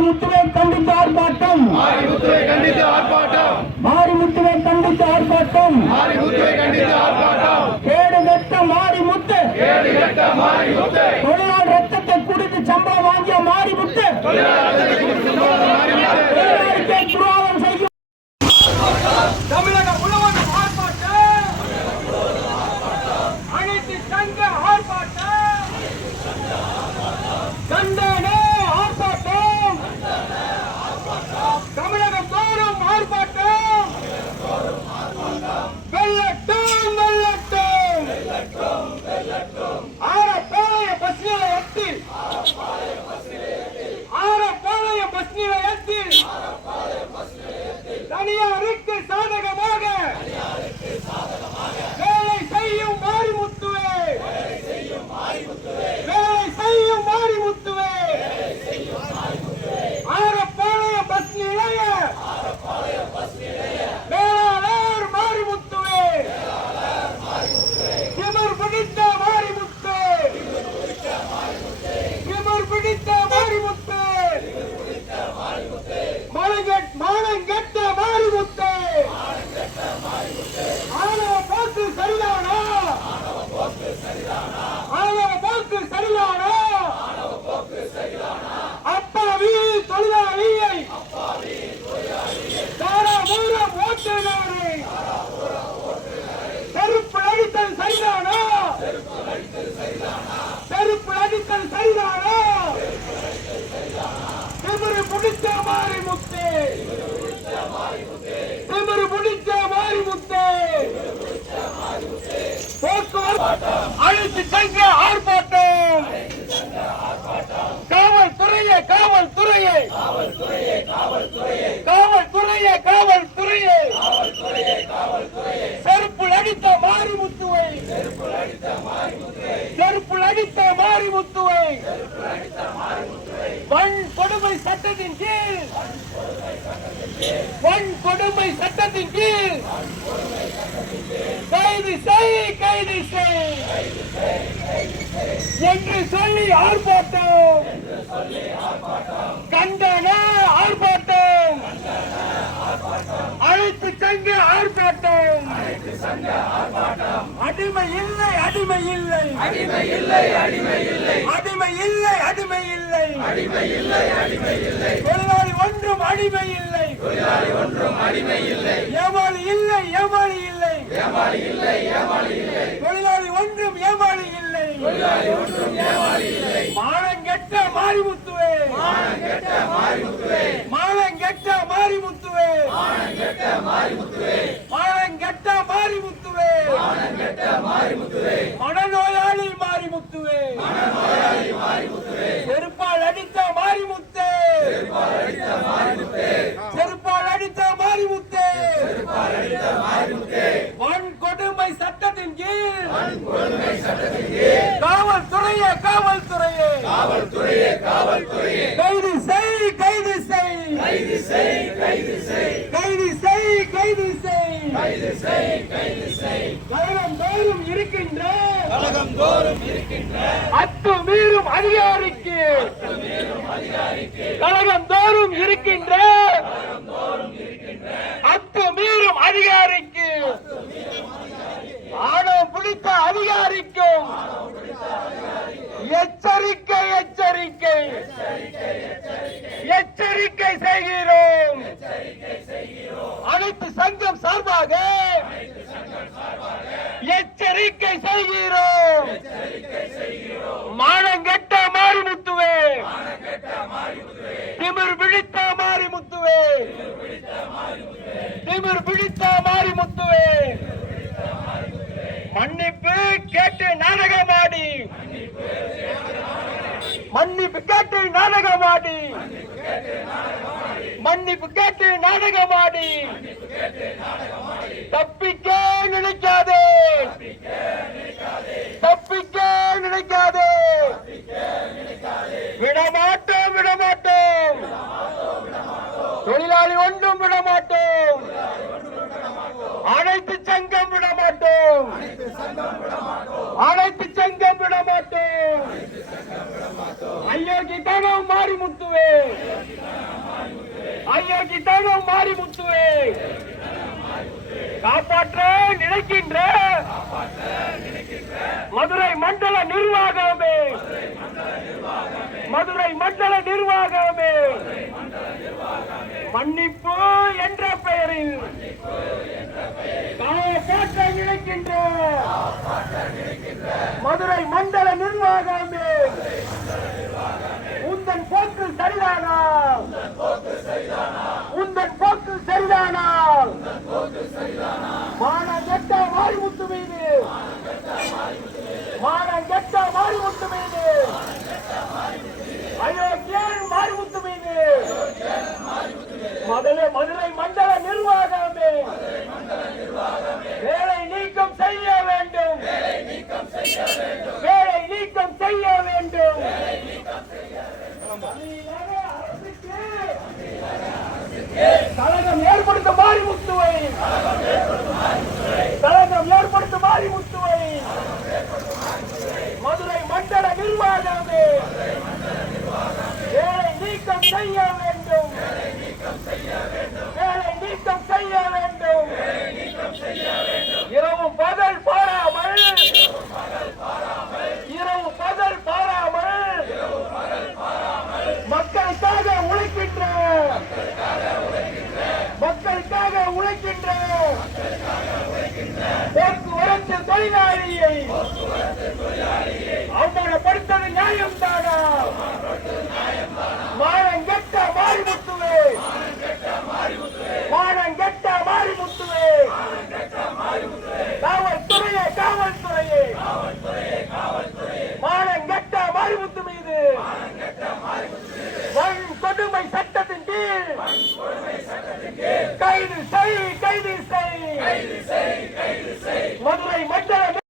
மாரிமுத்துவை கண்டித்து ஆர்ப்பாட்டம். மாரிமுத்துவை கண்டித்து ஆர்ப்பாட்டம். மாரிமுத்துவை கண்டித்து ஆர்ப்பாட்டம். மாரிமுத்துவை கண்டித்து ஆர்ப்பாட்டம். கேடு கட்ட மாரிமுத்து. கேடு கட்ட மாரிமுத்து. தொழிலாளர் ரத்தத்தை குடித்து சம்பளம் வாங்கிய மாரிமுத்து. தொழிலாளருக்கு துரோகம் செய்யும் தமிழக முழுவதும் ஆர்ப்பாட்டம் அனைத்து சங்க ஆர்ப்பாட்டம் கண்டன ஆர்ப்பாட்டம் தமிழகம் தோறும் ஆர்ப்பாட்டம் வெள்ளட்டும் வெள்ளட்டும் ஆரப்பாளைய பஸ் நிலையத்தில் ஆரப்பாளைய பஸ் நிலையத்தில் தனியாருக்கு சாதகமாக வேலை செய்யும் மாரிமுத்துவே வேலை செய்யும் மாரிமுத்துவே ஆரப்பாளைய பஸ் நிலைய வேளாளர் மாரிமுத்துவே திமிர் பிடித்த மாரிமுத்து திமிர் பிடித்த மாரிமுத்து மானங்கெட் மானங்கெட்ட மாரிமுத்து ஆணவ போக்கு சரிதானா ஆணவ போக்கு சரிதானா அப்பாவி தொழிலாளியை தாராபுரம் ஓட்டுநரை செருப்பு அடித்தல் சரிதானா செருப்பு அடித்தல் சரிதானா திமிரு பிடிச்ச மாறி முத்து. திமிரு பிடிச்ச மாறி முத்து. போக்குவரத்து அழைத்து சென்ற ஆர்ப்பாட்டம். மாரிமுத்துவை வன் கொடுமை சட்டத்தின் கீழ். வன் கொடுமை சட்டத்தின் கீழ். கைது செய் கைது செய். என்று சொல்லி ஆர்ப்பாட்டம். கண்டன ஆர்ப்பாட்டம். அழைத்து சங்க ஆர்ப்பாட்டம். அடிமை இல்லை அடிமை இல்லை அடிமை இல்லை அடிமை இல்லை அடிமை இல்லை அடிமை இல்லை அடிமை இல்லை அடிமை இல்லை தொழிலாளி ஒன்றும் அடிமை இல்லை தொழிலாளி ஒன்றும் அடிமை இல்லை ஏமாளி இல்லை ஏமாளி இல்லை. ஏமாளி இல்லை ஏமாளி இல்லை தொழிலாளி ஒன்றும் ஏமாளி இல்லை. தொழிலாளி ஒன்றும் ஏமாளி இல்லை மானங்கெட்ட மாரிமுத்துவே கெட்ட மாரிமுத்துவே. மானங்கெட்ட மாரிமுத்துவே கெட்ட மாரிமுத்துவே மானங்கெட்ட மாரிமுத்துவே கெட்ட மாரிமுத்துவே மனநோயாளி மாரிமுத்துவே செருப்பால் அடித்த மாரிமுத்தே செருப்பால் அடித்த மாரிமுத்தே வன் கொடுமை சட்டத்தின் கீழ் காவல்துறையே காவல்துறையே காவல்துறையே காவல்துறையே கைது செய் கைது செய் கைது செய் கைது செய் கைது செய் கைது செய் கைது செய் கைது செய் கழகம் தோறும் இருக்கின்ற கழகம் தோறும் இருக்கின்ற அத்துமீறும் அதிகாரிக்கு கழகம் தோறும் இருக்கின்ற அத்துமீறும் அதிகாரிக்கு ஆணவம் பிடித்த அதிகாரிக்கும் எச்சரிக்கை எச்சரிக்கை எச்சரிக்கை செய்கிறோம் அனைத்து சங்கம் சார்பாக எச்சரிக்கை செய்கிறோம் மானங்கெட்ட மாரிமுத்துவே திமிர் பிடித்த மாறி முத்துவே. திமிர் பிடித்த மாறி முத்துவே. மன்னிப்பு கேட்டு நாடகமாடி. மன்னிப்பு கேட்டு நாடகமாடி. மன்னிப்பு கேட்டு நாடகமாடி. தப்பிக்க நினைக்காதே. தப்பிக்க நினைக்காதே விடமாட்டோம் விடமாட்டோம் தொழிலாளி ஒன்றும் விடமாட்டோம் அனைத்து சங்கம் விடமாட்டோம் அனைத்து சங்கம் ஐயோ அயோக்கியத்தனம் மாறி முத்துவே. அயோக்கி மாறி முத்துவேன் காப்பாற்ற நினைக்கின்ற மதுரை மண்டல நிர்வாகமே. மதுரை மண்டல நிர்வாகமே. மன்னிப்பு என்ற பெயரில். நினைக்கின்ற மதுரை மண்டல நிர்வாகமே. உந்தன் போக்கு சரிதானா? உந்தன் போக்கு சரிதானா? மானம் கெட்ட மாரிமுத்து மீது. மானம் கெட்ட மாரிமுத்து மீது. அயோக்கியன் மாரிமுத்து மீது. மதுரை மதுரை மண்டல நிர்வாகமே வேலை நீக்கம் செய்ய வேண்டும் வேலை நீக்கம் செய்ய வேண்டும். கழகம் ஏற்படுத்த மாறி முத்துவை. கழகம் ஏற்படுத்த மாறி முத்துவை. மதுரை மண்டல நிர்வாகமே வேலை நீக்கம் செய்ய வேண்டும் போக்குவரத்து தொழிலாளியை